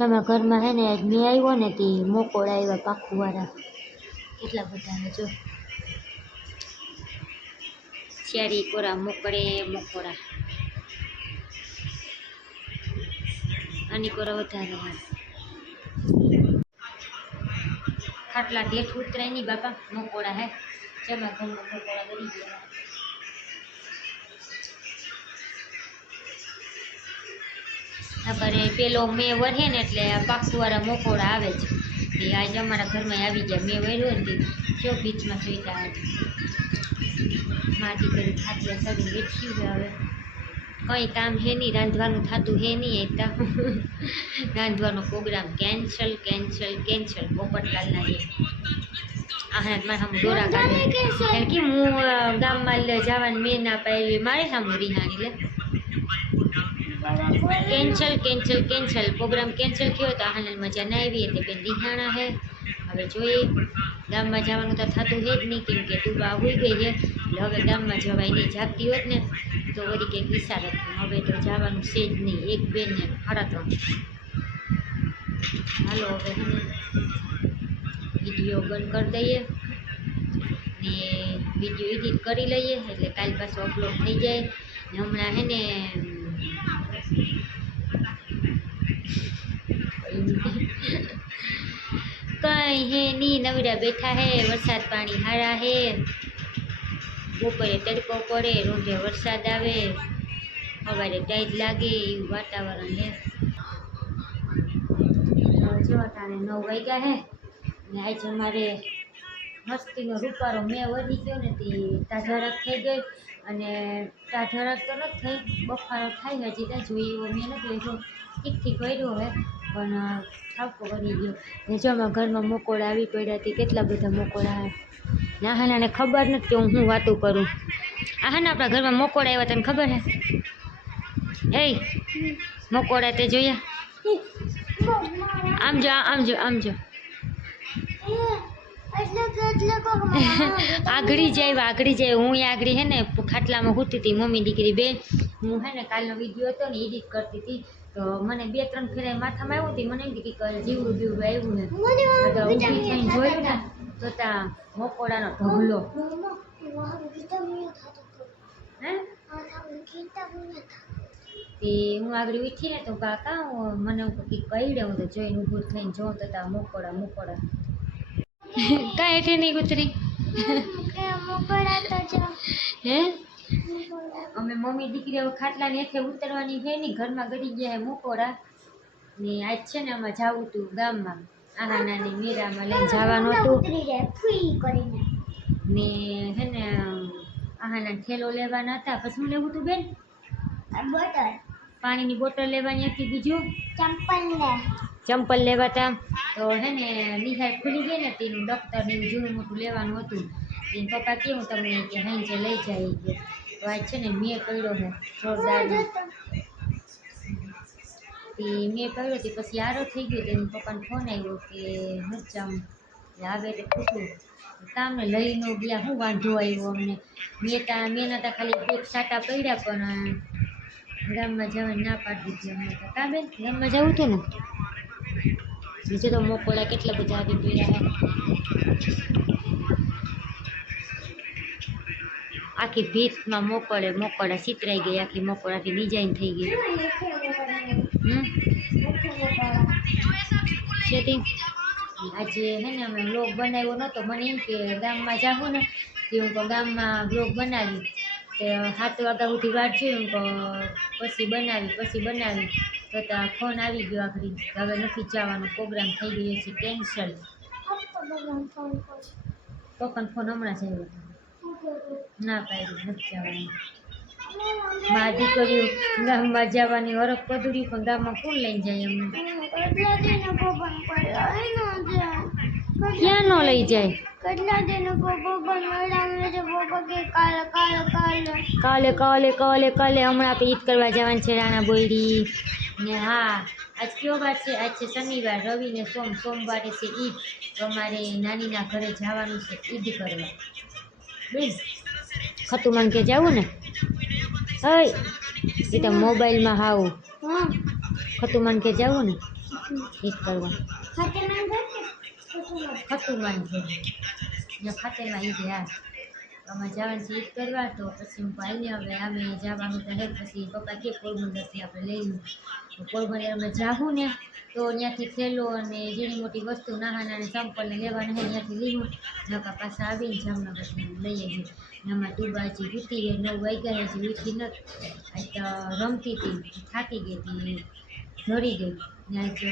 અમારા ઘરમાં હે ને આજ મેં આવ્યો ને તે મોકોડા આવ્યા પાખુવાળા કેટલા બધા જો. ચારી કોરા મોકળે. મોકોડા આની કોરા વધારે ખાટલા ઢેઠ ઉતરાય નહીં બાપા, મોકોળા હે. જમા ઘરમાં મોકોડા કરી ગયા. અમારે પેલો મેં વરહે ને એટલે પાકુવાળા મોકોડા આવે છે. એ આજે અમારા ઘરમાં આવી ગયા. મેં વર્યો ને તે જો બીચમાં સુઈતા આવે માટી કરી ખાટલા ચડી બેઠી છે હવે. કંઈ કામ હે નહીં રાંધવાનું થતું હે નહીં એકતા રાંધવાનો પ્રોગ્રામ કેન્સલ કેન્સલ કેન્સલ પોપટલાલના એ. હા મારે સામે દોરા કાઢે. કારણ કે હું અ, ગામમાં લે જવાનું મેં ના પાડી મારે સામે રિહાણી લે. Cancel cancel cancel. Programme cancel થયો તો હાલ મજા ના આવી, એટલે બેન દિહાણા હે. હવે જોઈએ, ગામમાં જવાનું તો થતું હે જ નહીં, કેમ કે તું હોઈ ગઈ છે એટલે હવે ગામમાં જવાય નહીં, જાગતી હોત ને, તો વળી કંઈક વિચાર હવે તો જવાનું છે જ નહીં. એક બેન ને ત્રણ. હાલો, હવે વીડિયો બંધ કરી દઈએ. ને વીડિયો એડિટ કરી લઈએ, એટલે કાલ પાછો અપલોડ થઈ જાય. ને હમણાં હે ને કઈ હે ની નવરા બેઠા હે, વરસાદ પાણી હારા હે. બપોરે તડકો પડે, રોજે વરસાદ આવે. સવારે ટાઈટ લાગે, એવું વાતાવરણ હે. જો અટાણે નવ વાગ્યા હે ને આજે અમારે મસ્તીનો રૂપારો મેં વધી ગયો ને તે ટાઢરક થઈ ગઈ અને ટાઢરક તો નથી થઈ, બફારો થાય હજી તો જોઈએ એવો મેં નથી જો ઠીક ઠીક વર્યો હે પણ ઠાપકો બની ગયો. ને જો અમારા ઘરમાં મકોડા આવી પડ્યા હતી કેટલા બધા મકોડા હે ના હા ને ખબર નથી કે હું વાતું કરું. આ હા ને આપણા ઘરમાં મકોડા આવ્યા, તને ખબર હે? એ મકોડા તે જોયા. આમ જો આમ જો આમ જો. આગળી જાય આગળી જાય. હું આગળી હે ને ખાટલામાં સૂતી હતી મમ્મી દીકરી બે. હું હે ને કાલનો વીડિયો હતો ને એડિટ કરતી હતી. તો મને બે ત્રણ ફેરા માથામાં આવ્યું હતી મને એમ કે જીવડું બીવડું આવ્યું ને તો ઊભી થઈને જોયું ને તો ત્યાં મોકોડાનો ઢગલો. હે? તે હું આગળ ઉઠી ને તો કાકા મને કઈ કહી હું તો જોઈને ઊભું થઈને જોઉં તો ત્યાં મોકોડા મકોડા. કાંઈ હેઠે નહીં કૂતરી હે? અમે મમ્મી દીકરીઓ ખાટલાની હેઠે ઉતરવાની છે નહીં ઘરમાં ગળી ગયા હે ને આજ છે ને આમાં જવું હતું ગામમાં આહાનાની મીરામાં લઈને જવાનું હતું. ને હે ને આહાના થેલો લેવાના હતા. પછી શું લેવું હતું બેન? પાણીની બોટલ લેવાની હતી બીજું? ચંપલ લેવાતા તો. હે ને નિહાળ ખુલી ગઈ ને તેનું ડૉક્ટર ને જૂનું મોટું લેવાનું હતું. એને પપ્પા કેવું તમને કે હાંજે લઈ જાય કે. તો આ છે ને મેં કર્યો છે જોરદાર. તે મેં કર્યો તે પછી આરો થઈ ગયો. તેની પપ્પાને ફોન આવ્યો કે મચ્છમ આવે તે ખોટું. તમને લઈ ન ગયા. શું વાંધો આવ્યો અમને. મેં તા, મેં નતા ખાલી એક સાટા પડ્યા પણ, ગામમાં જવાની ના પાડી દીધી. અમને કા બેન, ગામમાં જવું હતું ને? બીજે તો મોકોડા કેટલા બધા આવી ગયા આખી ભીતમાં મોકળે, મોકળા, સિતરાઈ ગઈ, આખી મોકળાથી ડિઝાઇન થઈ ગઈ. હમ? આજે હે ને અમે બ્લોગ બનાવ્યો નહોતો મને એમ કે ગામમાં જાઉં ને તે હું તો ગામમાં બ્લોગ બનાવી. તે સાત વાગ્યા સુધી વાટ જોઈ હું કહું પછી બનાવી પછી બનાવી. તો ફોન આવી ગયો આખરી. હવે નથી જવાનો, પ્રોગ્રામ થઈ ગયો છે, કેન્સલ. પપ્પાનો ફોન હમણાં જ આવ્યો ના પાડ્યું, નથી જવાનું. મારી દીકરીઓ ગામમાં જવાની હરખ પધુરી પણ ગામમાં કોણ લઈને જાય અમને? ક્યાં ન લઈ જાય? કેટલા દિનો પપ્પા પણ મળ્યા છે પપ્પા કે કાલે કાલે કાલે. કાલે કાલે કાલે કાલે હમણાં આપણે ઈદ કરવા જવાનું છે રાણા બોયડી. ને હા આજ કયો વાર છે? આજ છે શનિવાર રવિ ને સોમ. સોમવારે છે ઈદ. તો અમારે નાનીના ઘરે જવાનું છે ઈદ કરવા. બેન ખતુમાન કે જવું ને? હા એ તો મોબાઈલમાં હાવું. ખતું ખતુમાન કે જવું ને? ઈદ કરવા. આમાં છે ફાતેમાં ઈદ હા અમે જવાનું ઈદ કરવા તો પછી હું ભાઈને હવે અમે જવાનું તો હે, પછી પપ્પા કે પોરબંદરથી આપણે લઈ લઈએ. તો અમે જાહું ને, તો ત્યાંથી થેલો અને ઝીણી મોટી વસ્તુ નાના નાના સંપલ ને લેવાના ત્યાંથી લીધું નકા પાછા આવીને જામનગર લઈ આવીએ એમાં આમાં તુબાજી વીતી ગઈ નવ વાગ્યા હજી વીતી નથી. તો રમતી હતી, થાકી ગઈ હતી ધરી ગઈ. ને આજ